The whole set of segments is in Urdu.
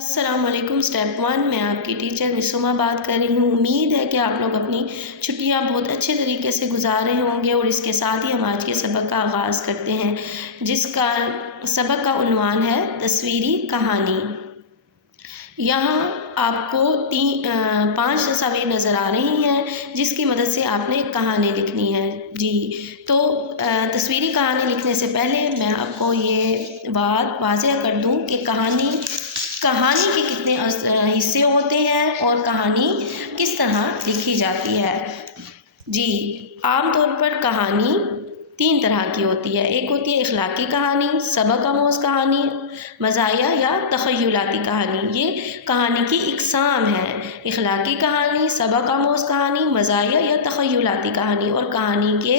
السلام علیکم۔ اسٹیپ 1 میں آپ کی ٹیچر مس سما بات کر رہی ہوں۔ امید ہے کہ آپ لوگ اپنی چھٹیاں بہت اچھے طریقے سے گزار رہے ہوں گے، اور اس کے ساتھ ہی ہم آج کے سبق کا آغاز کرتے ہیں، جس کا سبق کا عنوان ہے تصویری کہانی۔ یہاں آپ کو 5 تصاویر نظر آ رہی ہیں، جس کی مدد سے آپ نے ایک کہانی لکھنی ہے۔ جی تو تصویری کہانی لکھنے سے پہلے میں آپ کو یہ بات واضح کر دوں کہ کہانی کے کتنے حصے ہوتے ہیں اور کہانی کس طرح لکھی جاتی ہے۔ جی عام طور پر کہانی 3 طرح کی ہوتی ہے۔ ایک ہوتی ہے اخلاقی کہانی، سبق آموز کہانی، مزاحیہ یا تخیلاتی کہانی۔ یہ کہانی کی اقسام ہیں: اخلاقی کہانی، سبق آموز کہانی، مزاحیہ یا تخیلاتی کہانی۔ اور کہانی کے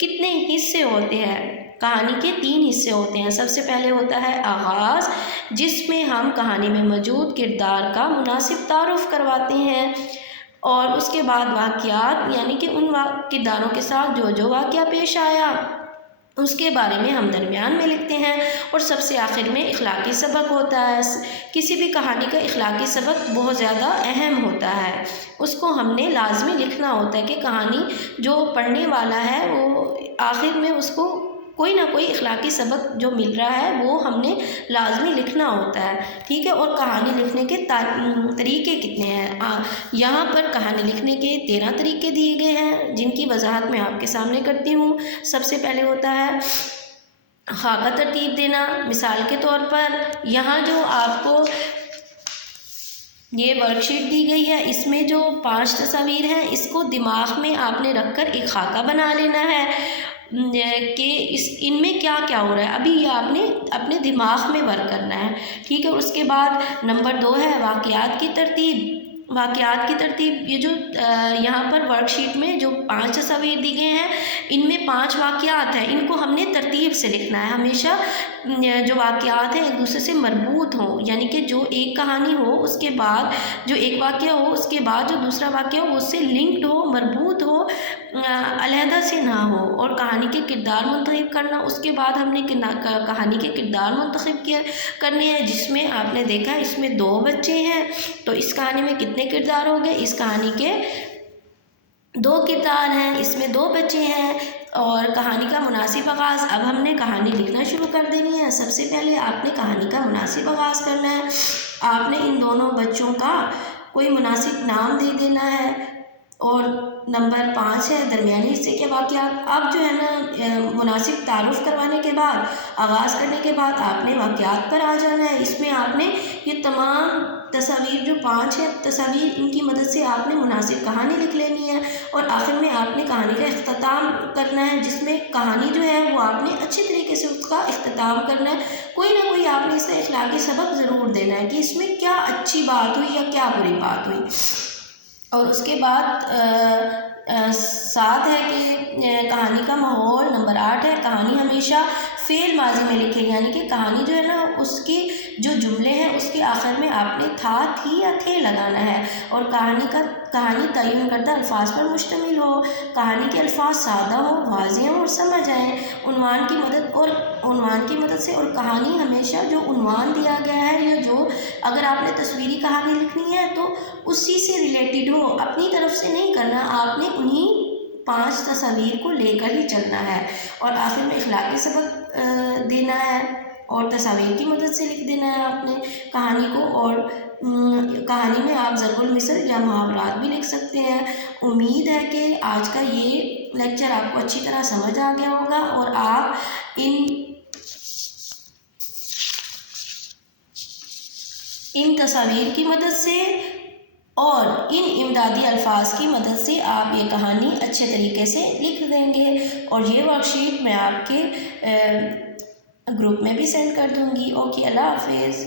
کتنے حصے ہوتے ہیں؟ کہانی کے 3 حصے ہوتے ہیں۔ سب سے پہلے ہوتا ہے آغاز، جس میں ہم کہانی میں موجود کردار کا مناسب تعارف کرواتے ہیں، اور اس کے بعد واقعات، یعنی کہ ان کرداروں کے ساتھ جو واقعہ پیش آیا اس کے بارے میں ہم درمیان میں لکھتے ہیں، اور سب سے آخر میں اخلاقی سبق ہوتا ہے۔ کسی بھی کہانی کا اخلاقی سبق بہت زیادہ اہم ہوتا ہے، اس کو ہم نے لازمی لکھنا ہوتا ہے کہ کہانی جو پڑھنے والا ہے وہ آخر میں اس کو کوئی نہ کوئی اخلاقی سبق جو مل رہا ہے وہ ہم نے لازمی لکھنا ہوتا ہے، ٹھیک ہے۔ اور کہانی لکھنے کے طریقے کتنے ہیں؟ یہاں پر کہانی لکھنے کے 13 طریقے دیے گئے ہیں، جن کی وضاحت میں آپ کے سامنے کرتی ہوں۔ سب سے پہلے ہوتا ہے خاکہ ترتیب دینا۔ مثال کے طور پر یہاں جو آپ کو یہ ورک شیٹ دی گئی ہے، اس میں جو 5 تصاویر ہیں، اس کو دماغ میں آپ نے رکھ کر ایک خاکہ بنا لینا ہے کہ ان میں کیا کیا ہو رہا ہے۔ ابھی یہ آپ نے اپنے دماغ میں ورک کرنا ہے، ٹھیک ہے۔ اس کے بعد نمبر 2 ہے واقعات کی ترتیب۔ واقعات کی ترتیب، یہ جو یہاں پر ورک شیٹ میں جو 5 تصاویر دی گئے ہیں، ان میں 5 واقعات ہیں، ان کو ہم نے ترتیب سے لکھنا ہے۔ ہمیشہ جو واقعات ہیں ایک دوسرے سے مربوط ہوں، یعنی کہ جو ایک کہانی ہو اس کے بعد جو ایک واقعہ ہو اس کے بعد جو دوسرا واقعہ ہو اس سے لنکڈ ہو، مربوط ہو، علیحدہ سے نہ ہو۔ اور کہانی کے کردار منتخب کرنا، اس کے بعد ہم نے کہانی کے کردار منتخب کرنے ہیں، جس میں آپ نے دیکھا اس میں 2 بچے ہیں، تو اس کہانی میں کتنے کردار ہو گئے؟ اس کہانی کے 2 کردار ہیں، اس میں 2 بچے ہیں۔ اور کہانی کا مناسب آغاز، اب ہم نے کہانی لکھنا شروع کر دینی ہے۔ سب سے پہلے آپ نے کہانی کا مناسب آغاز کرنا ہے۔ آپ نے ان دونوں بچوں کا کوئی مناسب نام دے دینا ہے۔ اور نمبر 5 ہے درمیانی حصے کے واقعات۔ اب جو ہے نا مناسب تعارف کروانے کے بعد، آغاز کرنے کے بعد آپ نے واقعات پر آ جانا ہے۔ اس میں آپ نے یہ تمام تصاویر جو 5 ہے تصاویر، ان کی مدد سے آپ نے مناسب کہانی لکھ لینی ہے، اور آخر میں آپ نے کہانی کا اختتام کرنا ہے، جس میں کہانی جو ہے وہ آپ نے اچھے طریقے سے اس کا اختتام کرنا ہے۔ کوئی نہ کوئی آپ نے اس کا اخلاقی سبق ضرور دینا ہے کہ اس میں کیا اچھی بات ہوئی یا کیا بری بات ہوئی۔ اور اس کے بعد 7 ہے کہ کہانی کا ماحول۔ نمبر 8 ہے کہانی ہمیشہ فعل ماضی میں لکھیں، یعنی کہ کہانی جو ہے نا اس کے جو جملے ہیں اس کے آخر میں آپ نے تھا، تھی یا تھے لگانا ہے۔ اور کہانی تعین کردہ الفاظ پر مشتمل ہو، کہانی کے الفاظ سادہ ہوں، واضح ہوں اور سمجھ آئیں۔ عنوان کی مدد سے، اور کہانی ہمیشہ جو عنوان دیا گیا ہے یا جو اگر آپ نے تصویری کہانی لکھنی ہے تو اسی سے ریلیٹڈ ہو، اپنی طرف سے نہیں کرنا، آپ نے انہی 5 تصاویر کو لے کر ہی چلنا ہے۔ اور آخر میں اخلاقی سبق دینا ہے، اور تصاویر کی مدد سے لکھ دینا ہے آپ نے کہانی کو۔ اور کہانی میں آپ ضرب المثل یا محاورات بھی لکھ سکتے ہیں۔ امید ہے کہ آج کا یہ لیکچر آپ کو اچھی طرح سمجھ آ گیا ہوگا، اور آپ ان تصاویر کی مدد سے اور ان امدادی الفاظ کی مدد سے آپ یہ کہانی اچھے طریقے سے لکھ دیں گے۔ اور یہ ورک شیٹ میں آپ کے گروپ میں بھی سینڈ کر دوں گی۔ اوکے، اللہ حافظ۔